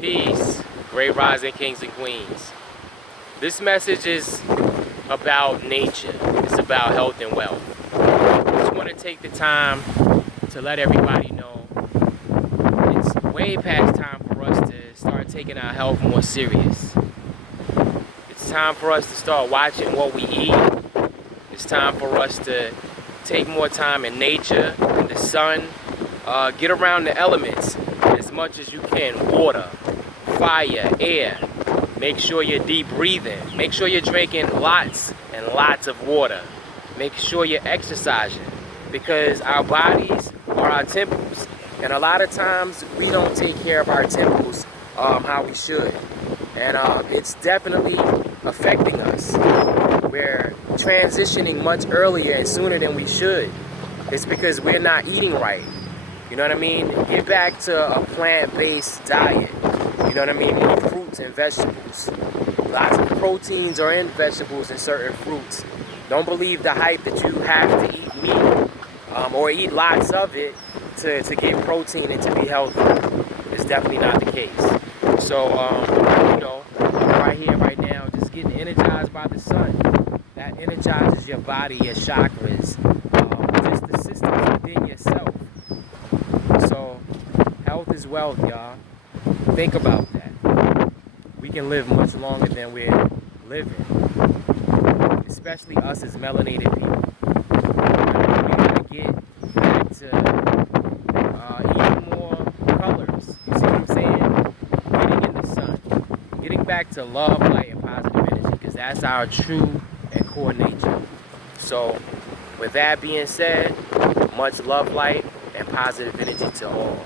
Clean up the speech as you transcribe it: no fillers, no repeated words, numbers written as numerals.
Peace, great rising kings and queens. This message is about nature. It's about health and wealth. I just want to take the time to let everybody know it's way past time for us to start taking our health more serious. It's time for us to start watching what we eat. It's time for us to take more time in nature, in the sun, get around the elements as much as you can. Water, fire, air. Make sure you're deep breathing. Make sure you're drinking lots and lots of water. Make sure you're exercising, because our bodies are our temples. And a lot of times we don't take care of our temples how we should. And it's definitely affecting us. We're transitioning much earlier and sooner than we should. It's because we're not eating right. You know what I mean? Get back to a plant-based diet. You know what I mean? More fruits and vegetables. Lots of proteins are in vegetables and certain fruits. Don't believe the hype that you have to eat meat or eat lots of it to get protein and to be healthy. It's definitely not the case. So, right here, right now, just getting energized by the sun. That energizes your body, your chakras, just the systems within yourself. So, health is wealth, y'all. Think about that. We can live much longer than we're living, especially us as melanated people. We gotta get back to eating more colors. You see what I'm saying? Getting in the sun, getting back to love, light, and positive energy, because that's our true and core nature. So, with that being said, much love, light, and positive energy to all.